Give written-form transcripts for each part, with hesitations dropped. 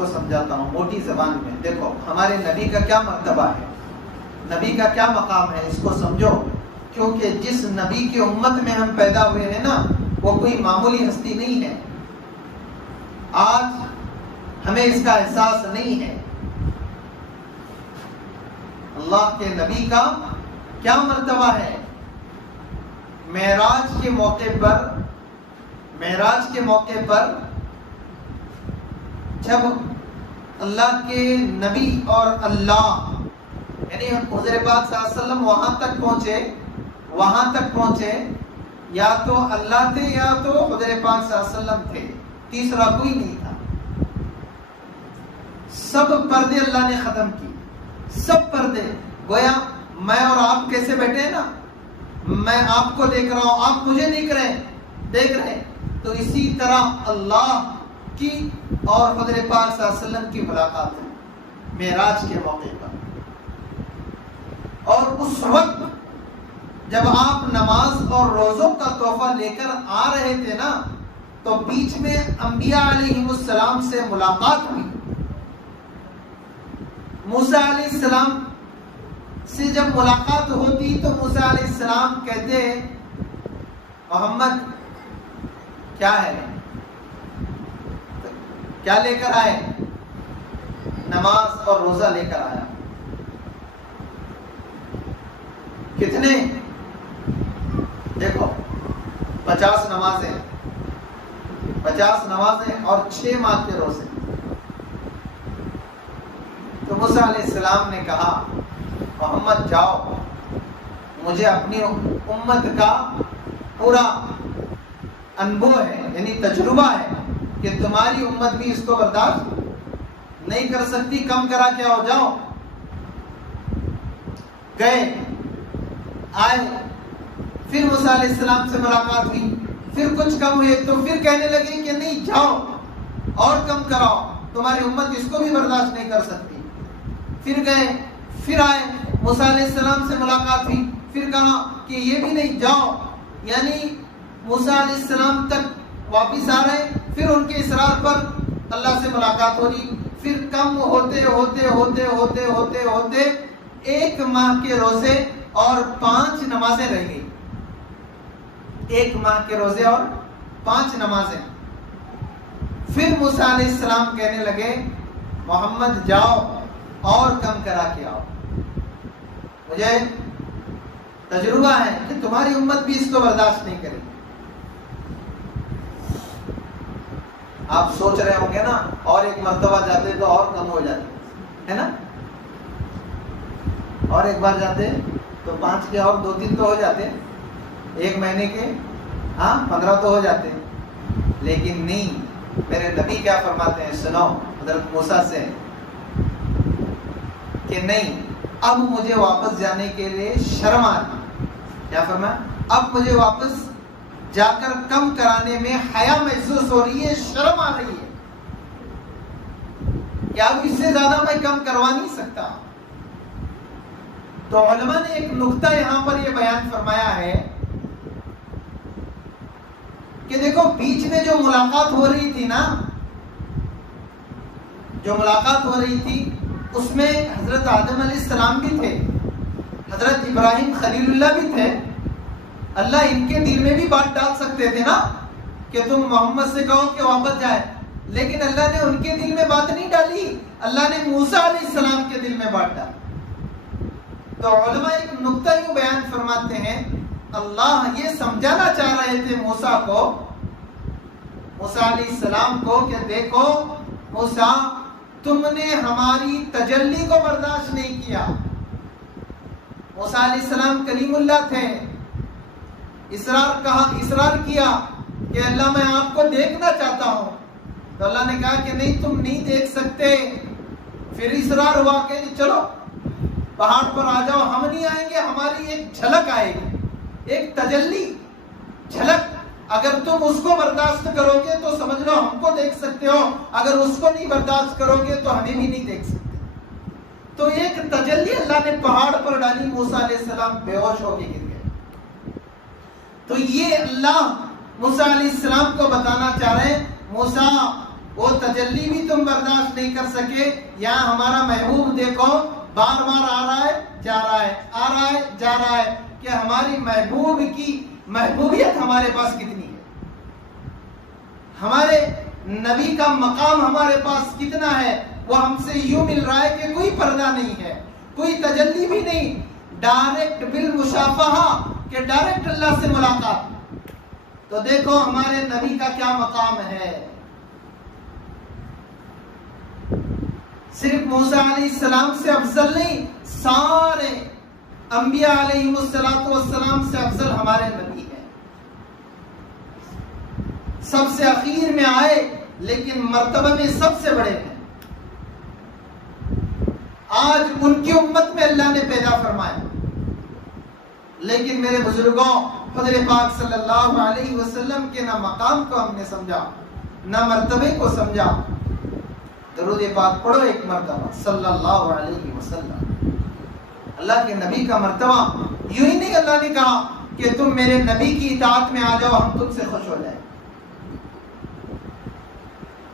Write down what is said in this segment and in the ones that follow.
کو سمجھاتا ہوں موٹی زبان میں. دیکھو ہمارے نبی کا کیا مرتبہ ہے, نبی کا کیا مقام ہے, اس کو سمجھو. کیونکہ جس نبی کی امت میں ہم پیدا ہوئے ہیں نا, وہ کوئی معمولی ہستی نہیں ہے. آج ہمیں اس کا احساس نہیں ہے. اللہ کے نبی کا کیا مرتبہ ہے. معراج کے موقع پر جب اللہ کے نبی اور اللہ یعنی حضور پاک صلی اللہ علیہ وسلم وہاں تک پہنچے, یا تو اللہ تھے یا تو حضور پاک صلی اللہ علیہ وسلم تھے, تیسرا کوئی نہیں تھا. سب پردے اللہ نے ختم کی, سب پردے. گویا میں اور آپ کیسے بیٹھے ہیں نا, میں آپ کو دیکھ رہا ہوں, آپ مجھے دیکھ رہے ہیں. تو اسی طرح اللہ کی اور حضور پاک صلی اللہ علیہ وسلم کی ملاقات ہے معراج کے موقع پر. اور اس وقت جب آپ نماز اور روزوں کا تحفہ لے کر آ رہے تھے نا, تو بیچ میں انبیاء علیہ السلام سے ملاقات ہوئی. موسیٰ علیہ السلام سے جب ملاقات ہوتی تو موسیٰ علیہ السلام کہتے محمد کیا ہے, کیا لے کر آئے؟ نماز اور روزہ لے کر آیا. کتنے؟ دیکھو 50 نمازیں اور 6 ماہ کے روزے. تو موسیٰ علیہ السلام نے کہا محمد جاؤ, مجھے اپنی امت کا پورا انبو ہے یعنی تجربہ ہے کہ تمہاری امت بھی اس کو برداشت نہیں کر سکتی, کم کرا کے آؤ. جاؤ. گئے, آئے, پھر موسیٰ علیہ السلام سے ملاقات ہوئی, پھر کچھ کم ہوئے تو پھر کہنے لگے کہ نہیں جاؤ اور کم کراؤ, تمہاری امت اس کو بھی برداشت نہیں کر سکتی. پھر گئے, پھر آئے, موسیٰ علیہ السلام سے ملاقات ہوئی, پھر کہا کہ یہ بھی نہیں جاؤ. یعنی موسیٰ علیہ السلام تک واپس آ رہے, پھر ان کے اصرار پر اللہ سے ملاقات ہو رہی. پھر کم ہوتے ہوتے ہوتے ہوتے ہوتے ہوتے 1 ماہ کے روزے اور 5 نمازیں رہ گئی. 1 ماہ کے روزے اور 5 نمازیں. پھر موسیٰ علیہ السلام کہنے لگے محمد جاؤ اور کم کرا کے آؤ, مجھے تجربہ ہے کہ تمہاری امت بھی اس کو برداشت نہیں کرے. آپ سوچ رہے ہوں گے نا, اور ایک مرتبہ جاتے تو اور کم ہو جاتے ہے نا, اور ایک بار جاتے تو 5 کے اور 2-3 تو ہو جاتے, 1 مہینے کے 15 تو ہو جاتے. لیکن نہیں, میرے نبی کیا فرماتے ہیں سنو حضرت موسیٰ سے کہ نہیں, اب مجھے واپس جانے کے لیے شرم آ رہی. کیا فرمایا؟ اب مجھے واپس جا کر کم کرانے میں حیا محسوس ہو رہی ہے, شرم آ رہی ہے کہ اب اس سے زیادہ میں کم کروا نہیں سکتا. تو علماء نے ایک نقطہ یہاں پر یہ بیان فرمایا ہے کہ دیکھو بیچ میں جو ملاقات ہو رہی تھی نا, اس میں حضرت آدم علیہ السلام بھی تھے, حضرت ابراہیم خلیل اللہ بھی تھے. اللہ ان کے دل میں بھی بات ڈال سکتے تھے نا کہ تم محمد سے کہو کہ واپس جائے, لیکن اللہ نے ان کے دل میں بات نہیں ڈالی, اللہ نے موسیٰ علیہ السلام کے دل میں بات ڈالی. تو علماء ایک نقطہ یوں بیان فرماتے ہیں, اللہ یہ سمجھانا چاہ رہے تھے موسیٰ علیہ السلام کو کہ دیکھو موسیٰ, تم نے ہماری تجلی کو برداشت نہیں کیا. موسیٰ علیہ السلام کلیم اللہ تھے, اصرار کیا کہ اللہ میں آپ کو دیکھنا چاہتا ہوں. تو اللہ نے کہا کہ نہیں, تم نہیں دیکھ سکتے. پھر اصرار ہوا کہ چلو پہاڑ پر آ جاؤ, ہم نہیں آئیں گے, ہماری ایک جھلک آئے گی, ایک تجلی جھلک. اگر تم اس کو برداشت کرو گے تو سمجھ لو ہم کو دیکھ سکتے ہو, اگر اس کو نہیں برداشت کرو گے تو ہمیں بھی نہیں دیکھ سکتے. تو ایک تجلی اللہ نے پہاڑ پر ڈالی, موسیٰ علیہ السلام بے ہوش ہو کے گر گئے. تو یہ اللہ موسیٰ علیہ السلام کو بتانا چاہ رہے ہیں, موسیٰ وہ تجلی بھی تم برداشت نہیں کر سکے. یہاں ہمارا محبوب دیکھو بار بار آ رہا ہے جا رہا ہے، آ رہا ہے جا رہا ہے، کہ ہماری محبوب کی محبوبیت ہمارے پاس کتنی ہے، ہمارے نبی کا مقام ہمارے پاس کتنا ہے. وہ ہم سے یوں مل رہا ہے کہ کوئی پردہ نہیں ہے، کوئی تجلی بھی نہیں، ڈائریکٹ بالمشافہہ کہ ڈائریکٹ اللہ سے ملاقات. تو دیکھو ہمارے نبی کا کیا مقام ہے. صرف موسیٰ علیہ السلام سے افضل نہیں، سارے انبیاء علیہ السلام سے افضل ہمارے نبی ہیں. سب سے اخیر میں آئے لیکن مرتبہ میں سب سے بڑے ہیں. آج ان کی امت میں اللہ نے پیدا فرمایا، لیکن میرے بزرگوں حضور پاک صلی اللہ علیہ وسلم کے نہ مقام کو ہم نے سمجھا، نہ مرتبے کو سمجھا. درود پاک پڑھو ایک مرتبہ صلی اللہ علیہ وسلم. اللہ کے نبی کا مرتبہ یوں ہی نہیں اللہ نے کہا کہ تم میرے نبی کی اطاعت میں آ جاؤ ہم تم سے خوش ہو جائیں.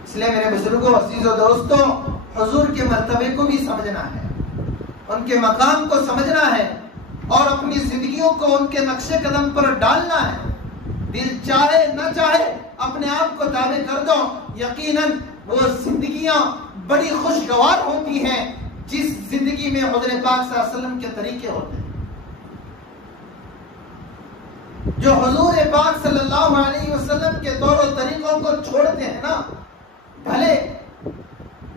اس لیے میرے بزرگوں عزیز و دوستوں حضور کے مرتبے کو بھی سمجھنا ہے، ان کے مقام کو سمجھنا ہے اور اپنی زندگیوں کو ان کے نقش قدم پر ڈالنا ہے. دل چاہے نہ چاہے اپنے آپ کو تابع کر دو. یقیناً وہ زندگیاں بڑی خوشگوار ہوتی ہیں جس زندگی میں حضور پاک صلی اللہ علیہ وسلم کے طریقے ہوتے ہیں. جو حضور پاک صلی اللہ علیہ وسلم کے طور و طریقوں کو چھوڑتے ہیں نا، بھلے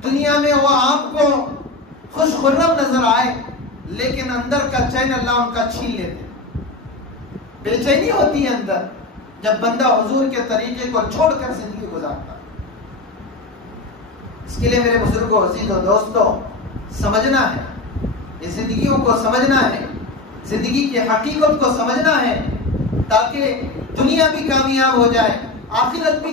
دنیا میں وہ آپ کو خوش خرم نظر آئے لیکن اندر کا چین اللہ ان کا چھین لیتے ہیں. بے چینی ہوتی ہے اندر جب بندہ حضور کے طریقے کو چھوڑ کر زندگی گزارتا ہے. اس کے لیے میرے بزرگوں عزیز و دوستوں سمجھنا ہے، یہ زندگیوں کو سمجھنا ہے، زندگی کی حقیقت کو سمجھنا ہے تاکہ دنیا بھی کامیاب ہو جائے، آخرت بھی